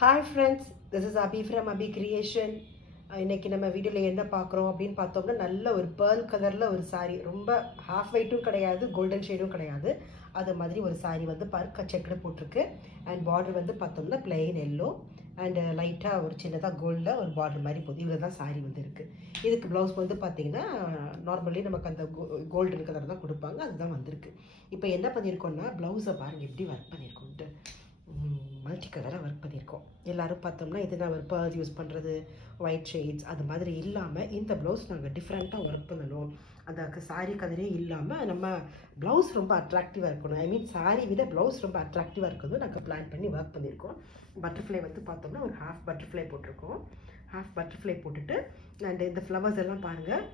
Hi friends, this is Abhi from Abhi Creation. இன்னைக்கு நம்ம வீடியோல என்ன பார்க்குறோம் அப்படின்னு பார்த்தோம்னா நல்ல ஒரு pearl கலர்ல ஒரு saree ரொம்ப half whiteம் கிடையாது golden shadeம் கிடையாது அது மாதிரி ஒரு saree வந்து பர்க்க செக்குடு போட்டுருக்கு and border வந்து பார்த்தோம்னா plain yellow and லைட்டா ஒரு சின்னதா கோல்ட்ல ஒரு border மாதிரி போகுது இதுதான் saree வந்து இருக்கு இதுக்கு blouse வந்து பாத்தீங்கன்னா நார்மலி நமக்கு அந்த golden கலர் தான் கொடுப்பாங்க அதுதான் வந்திருக்கு இப்போ என்ன பண்ணிருக்கோம்னா blouse பாருங்க எப்படி வர்க் பண்ணிருக்கோம்ட்டு மல்டி கலராக ஒர்க் பண்ணியிருக்கோம் எல்லாரும் பார்த்தோம்னா இது நான் ஒரு பேர்ஸ் யூஸ் பண்ணுறது ஒயிட் ஷேட்ஸ் அது மாதிரி இல்லாமல் இந்த ப்ளவுஸ் நாங்கள் டிஃப்ரெண்ட்டாக ஒர்க் பண்ணணும் அந்த சாரீ கலரே இல்லாமல் நம்ம ப்ளவுஸ் ரொம்ப அட்ராக்டிவாக இருக்கணும் ஐ மீன் சாரீ விட ப்ளவுஸ் ரொம்ப அட்ராக்டிவாக இருக்கிறது நாங்கள் பிளான் பண்ணி ஒர்க் பண்ணியிருக்கோம் பட்டர்ஃப்ளை வந்து பார்த்தோம்னா ஒரு ஹாஃப் பட்டர்ஃப்ளை போட்டிருக்கோம் ஹாஃப் பட்டர்ஃப்ளை போட்டுட்டு அண்ட் இந்த ஃப்ளவர்ஸ் எல்லாம் பாருங்கள்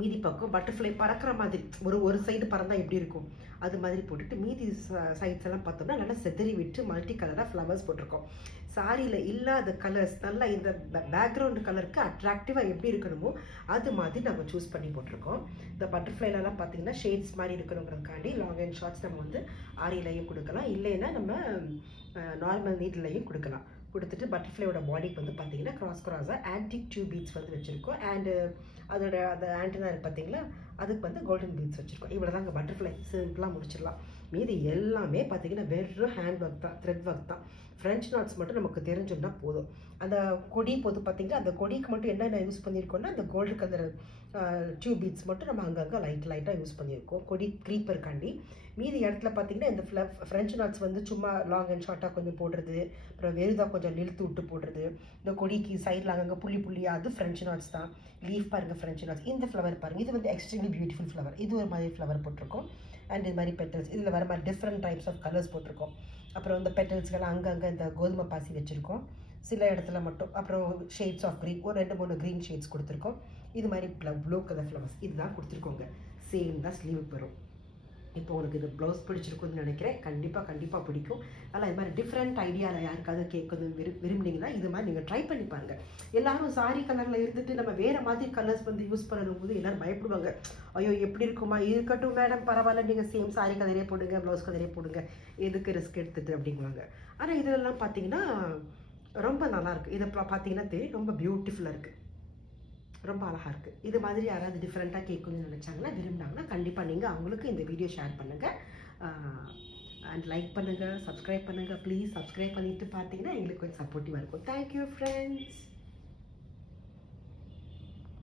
மீதி பக்கம் பட்டர்ஃப்ளை பறக்கிற மாதிரி ஒரு சைடு பறந்தால் எப்படி இருக்கும் அது மாதிரி போட்டுட்டு மீதி சைட்ஸ் எல்லாம் பார்த்தோம்னா நல்லா செதறி விட்டு மல்டி கலராக ஃப்ளவர்ஸ் போட்டிருக்கோம் சாரியில் இல்லாத கலர்ஸ் நல்லா இந்த பேக்ரவுண்டு கலருக்கு அட்ராக்டிவாக எப்படி இருக்கணுமோ அது மாதிரி நம்ம சூஸ் பண்ணி போட்டிருக்கோம் இந்த பட்டர்ஃப்ளைலலாம் பார்த்தீங்கன்னா ஷேட்ஸ் மாதிரி இருக்கணுங்கிறதுக்காண்டி லாங் அண்ட் ஷார்ட்ஸ் நம்ம வந்து ஆரிலையும் கொடுக்கலாம் இல்லைன்னா நம்ம நார்மல் நீட்லையும் கொடுக்கலாம் கொடுத்துட்டு பட்டர்ஃப்ளையோட பாடிக்கு வந்து பார்த்தீங்கன்னா கிராஸாக ஆன்டிக் டியூப் பீட்ஸ் வந்து வச்சுருக்கோம் அண்டு அதோட அந்த ஆண்டனா பார்த்தீங்களா அதுக்கு வந்து கோல்டன் பீட்ஸ் வச்சுருக்கோம் இவ்வளோ தாங்க பட்டர்ஃப்ளை சிம்பிளாக முடிச்சிடலாம் மீதி எல்லாமே பார்த்தீங்கன்னா வெறும் ஹேண்ட் ஒர்க் தான் த்ரெட் ஒர்க் தான் ஃப்ரெஞ்ச் நாட்ஸ் மட்டும் நமக்கு தெரிஞ்சோம்னா போதும் அந்த கொடி போது பார்த்தீங்கன்னா அந்த கொடிக்கு மட்டும் என்னென்ன யூஸ் பண்ணியிருக்கோம்னா அந்த கோல்டு கலர் டியூப் பீட்ஸ் மட்டும் நம்ம அங்கங்கே லைட்டாக யூஸ் பண்ணியிருக்கோம் கொடி க்ரீப்பருக்காண்டி மீதி இடத்துல பார்த்தீங்கன்னா இந்த ஃப்ரெஞ்ச் நாட்ஸ் வந்து சும்மா லாங் அண்ட் ஷார்ட்டாக கொஞ்சம் போடுறது அப்புறம் வெறுதாக கொஞ்சம் இழுத்து விட்டு போடுறது இந்த கொடிக்கு சைடில் அங்கங்கே புள்ளியாக அது ஃப்ரெஞ்ச் நாட்ஸ் தான் லீஃப் பாருங்கள் ஃப்ரெஞ்ச் நாட்ஸ் இந்த ஃப்ளவர் பாருங்கள் இது வந்து எக்ஸ்ட்ரீம்லி பியூட்டிஃபுல் ஃப்ளவர் இது ஒரு மாதிரி ஃப்ளவர் போட்டிருக்கோம் அண்ட் இது மாதிரி பெட்டல்ஸ் இதில் வர மாதிரி டிஃப்ரெண்ட் டைப்ஸ் ஆஃப் கலர்ஸ் போட்டிருக்கோம் அப்புறம் இந்த பெட்டல்ஸ்க்கெல்லாம் அங்கங்கே இந்த கோதுமை பாசி வச்சுருக்கோம் சில இடத்துல மட்டும் அப்புறம் ஷேட்ஸ் ஆஃப் க்ரீன் ஒரு 2-3 க்ரீன் ஷேட்ஸ் கொடுத்துருக்கோம் இது மாதிரி ப்ளூ கலர் ஃப்ளவர்ஸ் இதுதான் கொடுத்துருக்கோங்க சேம் தான் ஸ்லீவுக்கு வரும் இப்போ உனக்கு இது ப்ளவுஸ் பிடிச்சிருக்குன்னு நினைக்கிறேன் கண்டிப்பாக பிடிக்கும் ஆனால் இது மாதிரி டிஃப்ரெண்ட் ஐடியாவில் யாருக்காவது கேட்கணும் விரும்புனீங்கன்னா இது மாதிரி நீங்கள் ட்ரை பண்ணி பாருங்க எல்லாரும் சாரி கலரில் இருந்துட்டு நம்ம வேறு மாதிரி கலர்ஸ் வந்து யூஸ் பண்ணணும் போது எல்லோரும் பயப்படுவாங்க ஐயோ எப்படி இருக்குமா இருக்கட்டும் மேடம் பரவாயில்ல நீங்கள் சேம் சாரி கலரே போடுங்க ப்ளவுஸ் கலரே போடுங்க எதுக்கு ரிஸ்க் எடுத்துட்டு அப்படிங்குவாங்க ஆனால் இதெல்லாம் பார்த்தீங்கன்னா ரொம்ப நல்லாயிருக்கு இதை பார்த்தீங்கன்னா தெரியும் ரொம்ப பியூட்டிஃபுல்லாக இருக்குது ரொம்ப அழகாக இருக்குது இது மாதிரி யாராவது டிஃப்ரெண்ட்டாக கேட்கணும்னு நினச்சாங்கன்னா விரும்பினாங்கன்னா கண்டிப்பாக நீங்கள் அவங்களுக்கு இந்த வீடியோ ஷேர் பண்ணுங்கள் அண்ட் லைக் பண்ணுங்கள் சப்ஸ்கிரைப் பண்ணுங்கள் ப்ளீஸ் சப்ஸ்கிரைப் பண்ணிவிட்டு பார்த்தீங்கன்னா எங்களுக்கு கொஞ்சம் சப்போர்ட்டிவாக இருக்கும் தேங்க்யூ ஃப்ரெண்ட்ஸ்